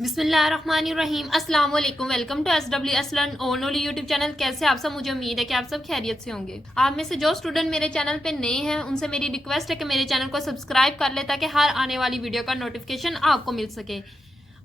बिस्मिल्लाहिर्रहमानिर्रहीम अस्सलाम वालेकुम। वेलकम टू SW असलन ओनली यूट्यूब चैनल। कैसे आप सब? मुझे उम्मीद है कि आप सब खैरियत से होंगे। आप में से जो स्टूडेंट मेरे चैनल पे नए हैं उनसे मेरी रिक्वेस्ट है कि मेरे चैनल को सब्सक्राइब कर ले ताकि हर आने वाली वीडियो का नोटिफिकेशन आपको मिल सके।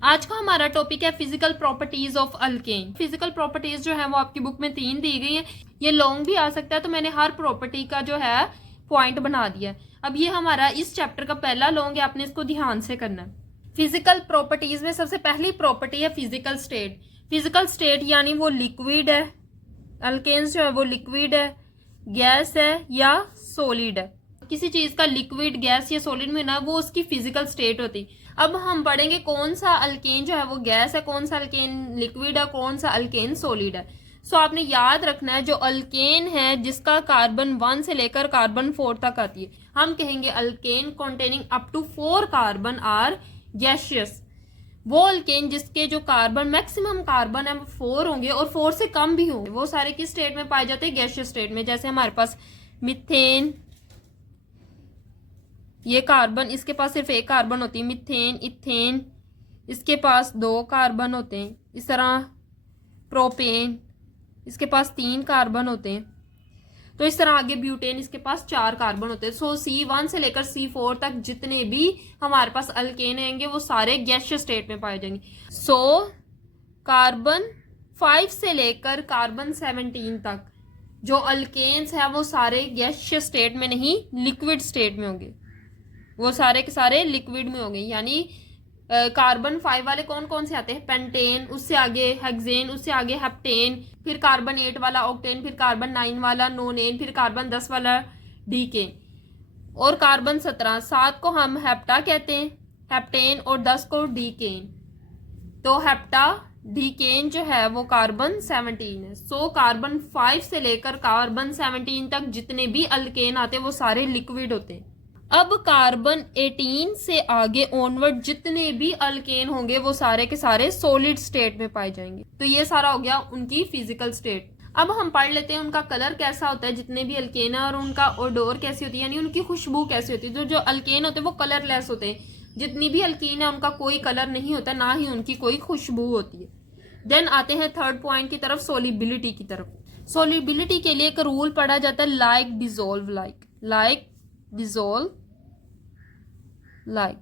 आज का हमारा टॉपिक है physical properties of alkane. Physical properties जो है वो आपकी बुक में 3 दी गई है। ये लॉन्ग भी आ सकता है, तो मैंने हर प्रॉपर्टी का जो है पॉइंट बना दिया। अब ये हमारा इस चैप्टर का पहला लॉन्ग है, आपने इसको ध्यान से करना है। फिजिकल प्रॉपर्टीज में सबसे पहली प्रॉपर्टी है फिजिकल स्टेट। फिजिकल स्टेट यानी वो लिक्विड है, अल्केन्स जो है वो लिक्विड है, गैस है या सॉलिड है। किसी चीज का लिक्विड, गैस या सॉलिड में ना वो उसकी फिजिकल स्टेट होती। अब हम पढ़ेंगे कौन सा अल्केन जो है वो गैस है, कौन सा अल्केन लिक्विड है, कौन सा अल्केन सॉलिड है। सो आपने याद रखना है जो अल्केन है जिसका कार्बन 1 से लेकर कार्बन 4 तक आती है, हम कहेंगे alkane containing up to 4 carbon are gaseous. वो अल्केन जिसके जो कार्बन मैक्सिमम कार्बन है वो 4 होंगे और 4 से कम भी होंगे, वो सारे किस स्टेट में पाए जाते हैं? गैसियस स्टेट में। जैसे हमारे पास मिथेन, ये कार्बन, इसके पास सिर्फ एक कार्बन होती है, मिथेन, इथेन, इसके पास 2 कार्बन होते हैं। इस तरह प्रोपेन, इसके पास 3 कार्बन होते हैं। तो इस तरह आगे ब्यूटेन, इसके पास 4 कार्बन होते हैं। सो C1 से लेकर C4 तक जितने भी हमारे पास अल्केन आएंगे वो सारे गैसियस स्टेट में पाए जाएंगे। सो कार्बन 5 से लेकर कार्बन 17 तक जो अल्केन्स है वो सारे गैसियस स्टेट में नहीं, लिक्विड स्टेट में होंगे। वो सारे के सारे लिक्विड में होंगे। यानी कार्बन 5 वाले कौन कौन से आते हैं? पेंटेन, उससे आगे हेक्सेन, उससे आगे हेप्टेन, फिर कार्बन 8 वाला ऑक्टेन, फिर कार्बन 9 वाला नोनेन, फिर कार्बन 10 वाला डीकेन और कार्बन 17। 7 को हम हेप्टा कहते हैं, हेप्टेन, और 10 को डीकेन। तो हेप्टा डीकेन जो है वो कार्बन 17 है। सो कार्बन 5 से लेकर कार्बन 17 तक जितने भी अल्केन आते हैं वो सारे लिक्विड होते हैं। अब कार्बन 18 से आगे ऑनवर्ड जितने भी अल्केन होंगे वो सारे के सारे सॉलिड स्टेट में पाए जाएंगे। तो ये सारा हो गया उनकी फिजिकल स्टेट। अब हम पढ़ लेते हैं उनका कलर कैसा होता है जितने भी अल्केन है, और उनका ओडोर कैसी होती है, यानी उनकी खुशबू कैसी होती है। तो जो अल्केन होते हैं वो कलरलेस होते हैं, जितनी भी अल्कीन है उनका कोई कलर नहीं होता, ना ही उनकी कोई खुशबू होती है। देन आते हैं थर्ड पॉइंट की तरफ, सोलिबिलिटी की तरफ। सोलिबिलिटी के लिए एक रूल पढ़ा जाता है, like dissolve like dissolve like.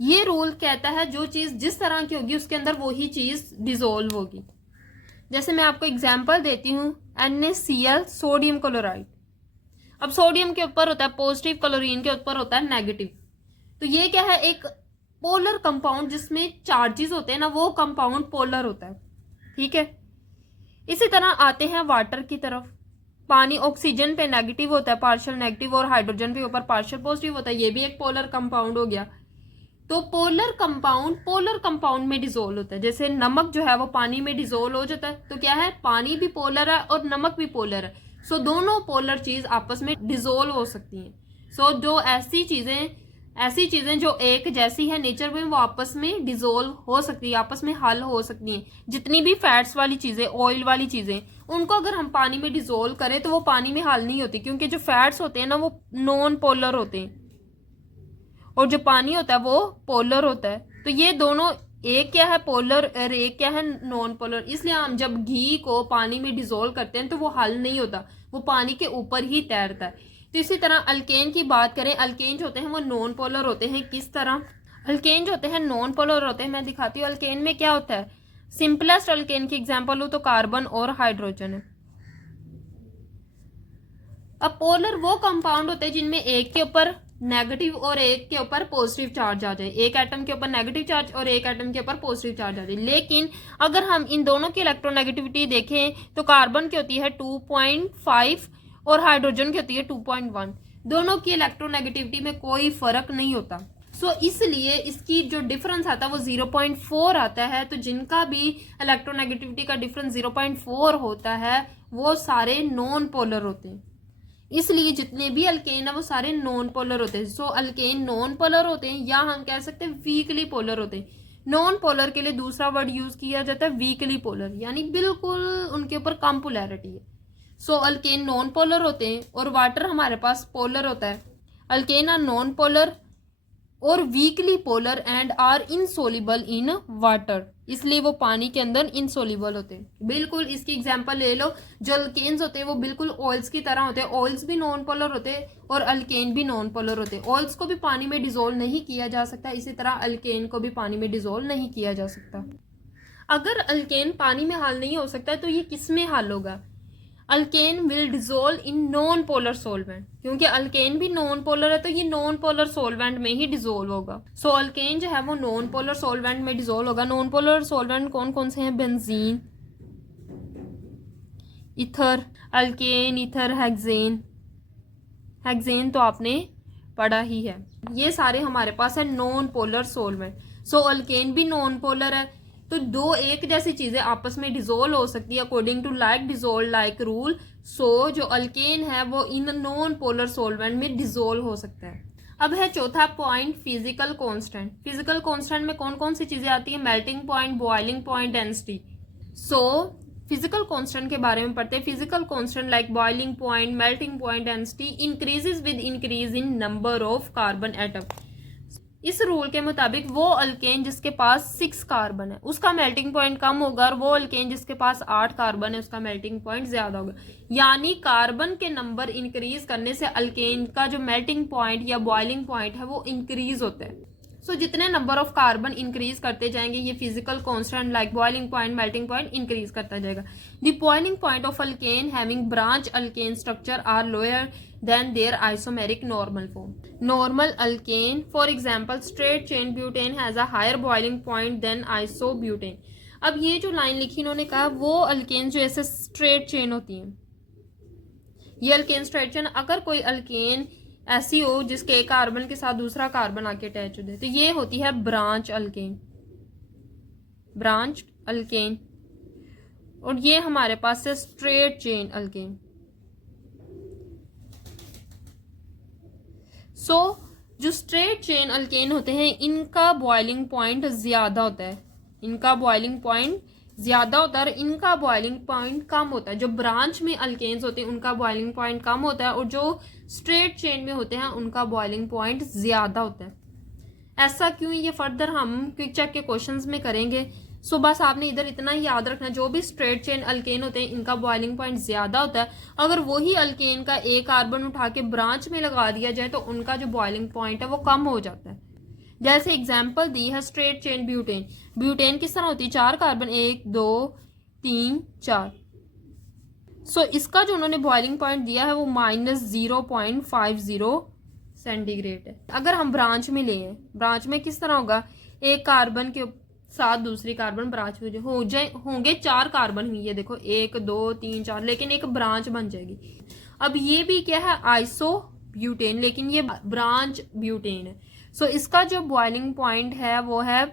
ये रूल कहता है जो चीज जिस तरह की होगी उसके अंदर वही चीज डिजोल्व होगी। जैसे मैं आपको एग्जांपल देती हूं, NaCl सोडियम क्लोराइड। अब सोडियम के ऊपर होता है पॉजिटिव, क्लोरीन के ऊपर होता है नेगेटिव। तो ये क्या है? एक पोलर कंपाउंड जिसमें चार्जेस होते हैं ना, वो कंपाउंड पोलर होता है। ठीक है। इसी तरह आते हैं वाटर की तरफ। पानी ऑक्सीजन पे नेगेटिव होता है, पार्शियल नेगेटिव, और हाइड्रोजन पे ऊपर पार्शियल पॉजिटिव होता है। ये भी एक पोलर कंपाउंड हो गया। तो पोलर कंपाउंड में डिजोल्व होता है। जैसे नमक जो है वो पानी में डिजोल्व हो जाता है, तो क्या है? पानी भी पोलर है और नमक भी पोलर है। सो दोनों पोलर चीज आपस में डिजोल्व हो सकती हैं। सो जो ऐसी चीजें जो एक जैसी है नेचर में, वो आपस में डिजोल्व हो सकती है, आपस में हल हो सकती हैं। जितनी भी फैट्स वाली चीजें, ऑयल वाली चीजें, उनको अगर हम पानी में डिजोल्व करें तो वो पानी में हल नहीं होती, क्योंकि जो फैट्स होते हैं ना वो नॉन पोलर होते हैं और जो पानी होता है वो पोलर होता है। तो ये दोनों, एक क्या है पोलर और एक क्या है नॉन पोलर। इसलिए हम जब घी को पानी में डिजोल्व करते हैं तो वो हल नहीं होता, वो पानी के ऊपर ही तैरता है। तो इसी तरह अल्केन की बात करें, अल्केन जो होते हैं वो नॉन पोलर होते हैं। किस तरह? अल्केन जो होते हैं नॉन पोलर होते हैं, मैं दिखाती हूँ अल्केन में क्या होता है। सिंपलेस्ट अल्केन की एग्जांपल हो तो कार्बन और हाइड्रोजन है। अब पोलर वो कंपाउंड होते हैं जिनमें एक के ऊपर नेगेटिव और एक के ऊपर पॉजिटिव चार्ज आ जाए, एक एटम के ऊपर नेगेटिव चार्ज और एक एटम के ऊपर पॉजिटिव चार्ज आ जाए। लेकिन अगर हम इन दोनों की इलेक्ट्रोनेगेटिविटी देखें तो कार्बन की होती है 2.5 और हाइड्रोजन की होती है 2.1। दोनों की इलेक्ट्रोनेगेटिविटी में कोई फर्क नहीं होता। सो इसलिए इसकी जो डिफरेंस आता है वो 0.4 आता है। तो जिनका भी इलेक्ट्रोनेगेटिविटी का डिफरेंस 0.4 होता है वो सारे नॉन पोलर होते हैं। इसलिए जितने भी अल्केन है वो सारे नॉन पोलर होते हैं। सो अल्केन नॉन पोलर होते हैं, या हम कह सकते हैं वीकली पोलर होते हैं। नॉन पोलर के लिए दूसरा वर्ड यूज किया जाता है वीकली पोलर, यानी बिल्कुल उनके ऊपर कम पोलैरिटी है। सो अल्केन नॉन पोलर होते हैं और वाटर हमारे पास पोलर होता है। अल्केन आर नॉन पोलर और weakly polar and are insoluble in water, इसलिए वो पानी के अंदर इनसोल्युबल होते हैं। बिल्कुल इसकी एग्जांपल ले लो, जो अल्केन्स होते हैं वो बिल्कुल ऑयल्स की तरह होते हैं। ऑयल्स भी नॉन पोलर होते हैं और अल्केन भी नॉन पोलर होते हैं। ऑयल्स को भी पानी में डिजोल्व नहीं किया जा सकता, इसी तरह अल्केन को भी पानी में डिजोल्व नहीं किया जा सकता। अगर अल्केन पानी में हल नहीं हो सकता तो ये किस में हल होगा? Alkane will dissolve in non polar solvent, क्योंकि अल्केन भी नॉन पोलर है तो ये नॉन पोलर सोलवेंट में ही डिजोल्व होगा। सो अल्केन जो है वो नॉन पोलर सोलवेंट में डिजोल्व होगा। नॉन पोलर सोलवेंट कौन कौन से हैं? Benzene, ether, alkane, ether, hexane. Hexane तो आपने पढ़ा ही है। ये सारे हमारे पास है नॉन पोलर सोलवेंट। सो अल्केन भी नॉन पोलर है, तो दो एक जैसी चीजें आपस में डिजोल्व हो सकती है according to like dissolve like rule. So जो अल्केन है वो इन नॉन पोलर सोलवेंट में डिजोल्व हो सकता है। अब है चौथा point, physical constant. Physical constant में कौन कौन सी चीजें आती है? Melting point, boiling point, density. So physical constant के बारे में पढ़ते हैं। Physical constant like boiling point, melting point, density increases with increase in number of carbon atom. इस रूल के मुताबिक वो अल्केन जिसके पास 6 कार्बन है उसका मेल्टिंग पॉइंट कम होगा, और वो अल्केन जिसके पास 8 कार्बन है उसका मेल्टिंग पॉइंट ज्यादा होगा। यानी कार्बन के नंबर इंक्रीज करने से अल्केन का जो मेल्टिंग पॉइंट या बॉइलिंग पॉइंट है वो इंक्रीज होता है। सो जितने नंबर ऑफ कार्बन इंक्रीज करते जाएंगे ये physical constant like boiling point, melting point increase करता जाएगा। The boiling point of alkane having branch alkane structure are lower than their isomeric normal form. Normal alkane, for example, straight chain butane has a higher boiling point than isobutane. अब ये जो line लिखी इन्होंने कहा वो alkane जो ऐसे straight chain होती है, ये अल्केन स्ट्रेट चेन। अगर कोई अल्केन ऐसी हो जिसके एक कार्बन के साथ दूसरा कार्बन आके अटैच हो जाए तो ये होती है ब्रांच अल्केन, ब्रांच अल्केन। और ये हमारे पास है स्ट्रेट चेन अल्केन। सो जो स्ट्रेट चेन अल्केन होते हैं इनका बॉइलिंग पॉइंट ज्यादा होता है, इनका बॉइलिंग पॉइंट ज्यादा होता है और इनका बॉइलिंग पॉइंट कम होता है। जो ब्रांच में अल्केन्स होते हैं उनका बॉइलिंग पॉइंट कम होता है और जो स्ट्रेट चेन में होते हैं उनका बॉइलिंग पॉइंट ज्यादा होता है। ऐसा क्यों, ये फर्दर हम क्विक चेक के क्वेश्चंस में करेंगे। सो बस आपने इधर इतना ही याद रखना, जो भी स्ट्रेट चेन अल्केन होते हैं इनका बॉइलिंग पॉइंट ज्यादा होता है। अगर वही अल्केन का एक कार्बन उठा के ब्रांच में लगा दिया जाए तो उनका जो बॉइलिंग पॉइंट है वो कम हो जाता है। जैसे एग्जांपल दी है स्ट्रेट चेन ब्यूटेन। ब्यूटेन किस तरह होती है? 4 कार्बन, 1 2 3 4। सो इसका जो उन्होंने बॉइलिंग पॉइंट दिया है वो -0.50 सेंटीग्रेड है। अगर हम ब्रांच में ले, ब्रांच में किस तरह होगा? एक कार्बन के साथ दूसरी कार्बन ब्रांच में होंगे 4 कार्बन ही, ये देखो 1 2 3 4, लेकिन एक ब्रांच बन जाएगी। अब ये भी क्या है? आइसो ब्यूटेन, लेकिन ये ब्रांच ब्यूटेन है। सो इसका जो बॉइलिंग पॉइंट है वो है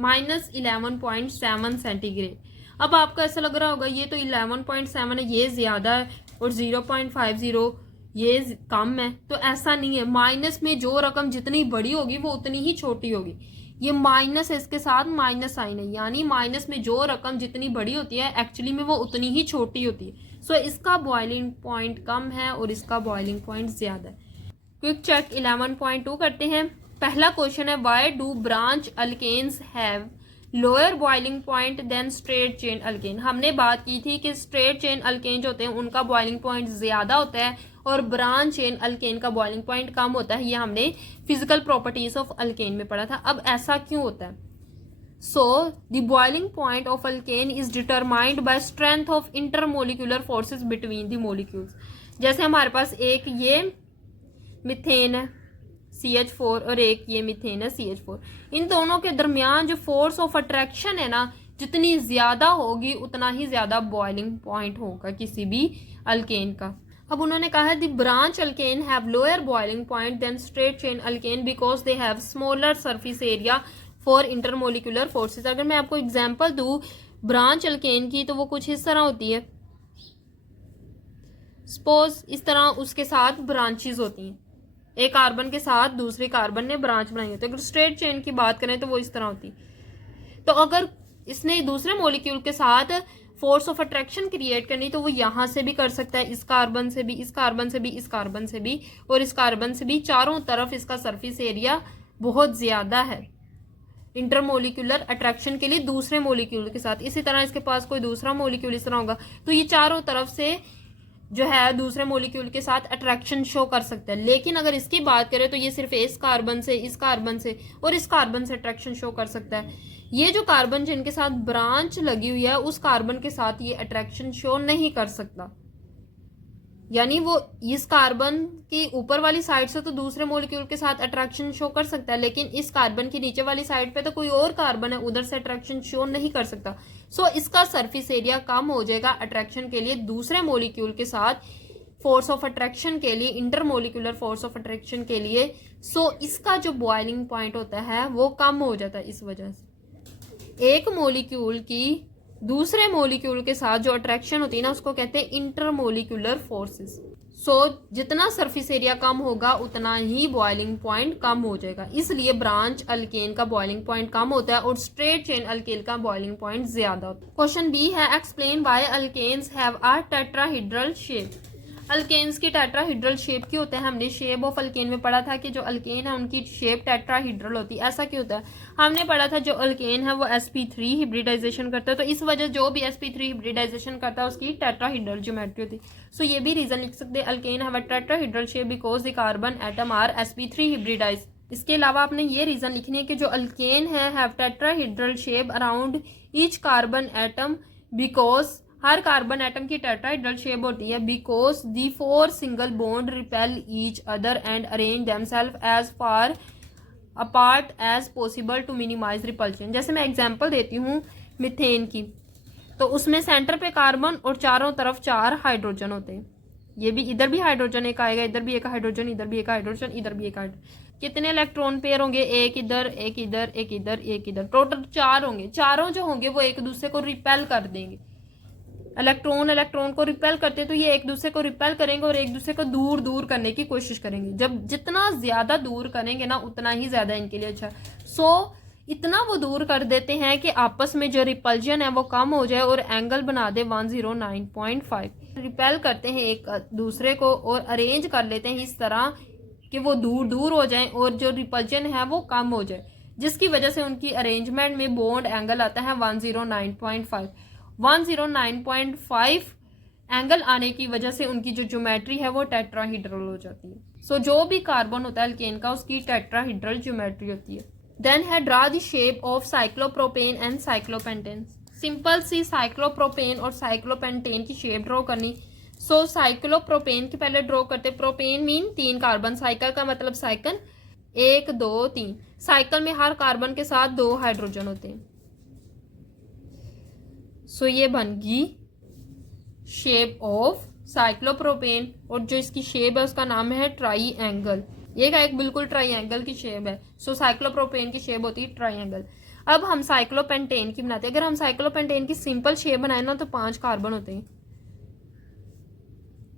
-11.7 सेंटीग्रेड। अब आपको ऐसा लग रहा होगा ये तो 11.7 है, ये ज्यादा है, और 0.50 ये कम है। तो ऐसा नहीं है, माइनस में जो रकम जितनी बड़ी होगी वो उतनी ही छोटी होगी। ये माइनस है, इसके साथ माइनस साइन है, यानी माइनस में जो रकम जितनी बड़ी होती है एक्चुअली में वो उतनी ही छोटी होती है। सो इसका बॉइलिंग पॉइंट कम है और इसका बॉइलिंग पॉइंट ज्यादा है। क्विक चेक 11.2 करते हैं। पहला क्वेश्चन है, why do branch alkanes have lower boiling point than straight chain alkane. हमने बात की थी कि स्ट्रेट चेन अल्केन जो होते हैं उनका बॉइलिंग पॉइंट ज्यादा होता है और ब्रांच चेन अल्केन का बॉइलिंग पॉइंट कम होता है। ये हमने फिजिकल प्रॉपर्टीज ऑफ अल्केन में पढ़ा था। अब ऐसा क्यों होता है? So the boiling point of alkane is determined by strength of intermolecular forces between the molecules. जैसे हमारे पास एक ये मिथेन है CH4 और एक ये मिथेन है CH4, इन दोनों के दरमियान जो फोर्स ऑफ अट्रैक्शन है ना, जितनी ज्यादा होगी उतना ही ज्यादा बॉइलिंग पॉइंट होगा किसी भी अल्केन का। अब उन्होंने कहा है the branch alkane have lower boiling point than straight chain alkane because they have smaller surface area for intermolecular forces. अगर मैं आपको एग्जांपल दूं ब्रांच अल्केन की तो वो कुछ इस तरह होती है, सपोज इस तरह उसके साथ ब्रांचेस होती हैं, एक कार्बन के साथ दूसरे कार्बन ने ब्रांच बनाई होती है। अगर स्ट्रेट चेन की बात करें तो वो इस तरह होती। तो अगर इसने दूसरे मॉलिक्यूल के साथ फोर्स ऑफ अट्रैक्शन क्रिएट करनी तो वो यहां से भी कर सकता है, इस कार्बन से भी, इस कार्बन से भी, इस कार्बन से भी और इस कार्बन से भी। चारों तरफ इसका सरफेस एरिया बहुत ज़्यादा है इंटरमोलिक्यूलर अट्रैक्शन के लिए दूसरे मोलिक्यूल के साथ। इसी तरह इसके पास कोई दूसरा मोलिक्यूल इस तरह होगा तो ये चारों तरफ से जो है दूसरे मोलिक्यूल के साथ अट्रैक्शन शो कर सकता है। लेकिन अगर इसकी बात करें तो ये सिर्फ इस कार्बन से, इस कार्बन से और इस कार्बन से अट्रैक्शन शो कर सकता है। ये जो कार्बन जिनके साथ ब्रांच लगी हुई है उस कार्बन के साथ ये अट्रैक्शन शो नहीं कर सकता। यानी वो इस कार्बन की ऊपर वाली साइड से तो दूसरे मॉलिक्यूल के साथ अट्रैक्शन शो कर सकता है, लेकिन इस कार्बन की नीचे वाली साइड पे तो कोई और कार्बन है, उधर से अट्रैक्शन शो नहीं कर सकता। सो इसका सरफेस एरिया कम हो जाएगा अट्रैक्शन के लिए दूसरे मॉलिक्यूल के साथ, फोर्स ऑफ अट्रैक्शन के लिए, इंटरमोलिकुलर फोर्स ऑफ अट्रैक्शन के लिए। सो इसका जो बॉइलिंग पॉइंट होता है वो कम हो जाता है। इस वजह से एक मॉलिक्यूल की दूसरे मॉलिक्यूल के साथ जो अट्रैक्शन होती है ना उसको कहते हैं इंटरमोलिकुलर फोर्सेस। सो जितना सरफेस एरिया कम होगा उतना ही बॉइलिंग पॉइंट कम हो जाएगा। इसलिए ब्रांच अल्केन का बॉइलिंग पॉइंट कम होता है और स्ट्रेट चेन अल्केन का बॉइलिंग पॉइंट ज्यादा होता है। क्वेश्चन बी है explain why alkanes have a tetrahedral shape. Alkanes की टेट्राहेड्रल शेप क्यों होते हैं? हमने शेप ऑफ अल्केन में पढ़ा था कि जो अल्केन है उनकी शेप टेट्राहेड्रल होती है। ऐसा क्यों होता है? हमने पढ़ा था जो अल्केन है वो sp3 हिब्रिडाइजेशन करता है, तो इस वजह जो भी sp3 हिब्रिडाइजेशन करता है उसकी टेट्राहेड्रल ज्योमेट्री होती है। सो ये भी रीजन लिख सकते हैं, alkane have a tetrahedral shape because the carbon atom are sp3 hybridize. इसके अलावा आपने ये रीजन लिखनी है कि जो अल्केन है have tetrahedral shape around each carbon atom because हर कार्बन एटम की टेट्राहेड्रल शेप होती है because the four single bond repel each other and arrange themself as far apart as possible to minimize repulsion. जैसे मैं example देती हूँ methane की, तो उसमें सेंटर पे कार्बन और चारों तरफ 4 हाइड्रोजन होते हैं। ये भी इधर भी हाइड्रोजन एक आएगा, इधर भी एक हाइड्रोजन, इधर भी एक हाइड्रोजन, इधर भी एक हाइड्रोजन। कितने इलेक्ट्रॉन पेयर होंगे? एक इधर, एक इधर, एक इधर, एक इधर, टोटल 4 होंगे। चारों जो होंगे वो एक दूसरे को रिपेल कर देंगे। इलेक्ट्रॉन को रिपेल करते हैं तो ये एक दूसरे को रिपेल करेंगे और एक दूसरे को दूर दूर करने की कोशिश करेंगे। जब जितना ज्यादा दूर करेंगे ना उतना ही ज्यादा इनके लिए अच्छा। सो इतना वो दूर कर देते हैं कि आपस में जो रिपल्जन है वो कम हो जाए और एंगल बना दे 109.5। रिपेल करते हैं एक दूसरे को और अरेंज कर लेते हैं इस तरह कि वो दूर दूर हो जाए और जो रिपल्जन है वो कम हो जाए, जिसकी वजह से उनकी अरेंजमेंट में बॉन्ड एंगल आता है 109.5। 109.5 एंगल आने की वजह से उनकी जो ज्योमेट्री है वो टेट्राहेड्रल हो जाती है। सो जो भी कार्बन होता है अल्केन का उसकी टेट्राहेड्रल ज्योमेट्री होती है। देन है draw the shape of cyclopropane and cyclopentane. Simple सी साइक्लोप्रोपेन और साइक्लोपेंटेन की शेप ड्रॉ करनी। सो साइक्लोप्रोपेन की पहले ड्रॉ करते। प्रोपेन मीन 3 कार्बन, साइकिल का मतलब साइकिल 1 2 3। साइकिल में हर कार्बन के साथ 2 हाइड्रोजन होते हैं। सो ये बन गई शेप ऑफ साइक्लोप्रोपेन और जो इसकी शेप है उसका नाम है ट्राइएंगल। ये का एक बिल्कुल ट्राइएंगल की शेप है। सो साइक्लोप्रोपेन की शेप होती है ट्राइएंगल। अब हम साइक्लोपेंटेन की बनाते हैं। अगर हम साइक्लोपेंटेन की सिंपल शेप बनाए ना तो 5 कार्बन होते हैं।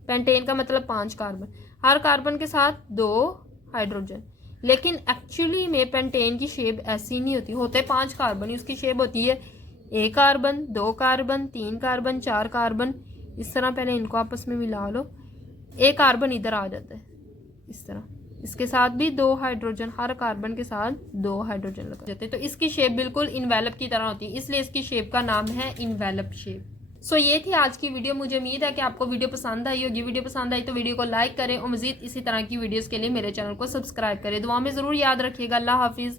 पेंटेन का मतलब 5 कार्बन, हर कार्बन के साथ 2 हाइड्रोजन। लेकिन एक्चुअली में पेंटेन की शेप ऐसी नहीं होती, होते 5 कार्बन ही। उसकी शेप होती है 1 कार्बन, 2 कार्बन, 3 कार्बन, 4 कार्बन। इस तरह पहले इनको आपस में मिला लो, 1 कार्बन इधर आ जाता है इस तरह। इसके साथ भी 2 हाइड्रोजन, हर कार्बन के साथ 2 हाइड्रोजन लगा जाते हैं। तो इसकी शेप बिल्कुल इनवेलप की तरह होती है, इसलिए इसकी शेप का नाम है इनवेलप शेप। सो ये थी आज की वीडियो। मुझे उम्मीद है कि आपको वीडियो पसंद आई होगी। वीडियो पसंद आई तो वीडियो को लाइक करें और मजीद इसी तरह की वीडियोस के लिए मेरे चैनल को सब्सक्राइब करें। दुआ में जरूर याद रखिएगा। अल्लाह हाफिज़।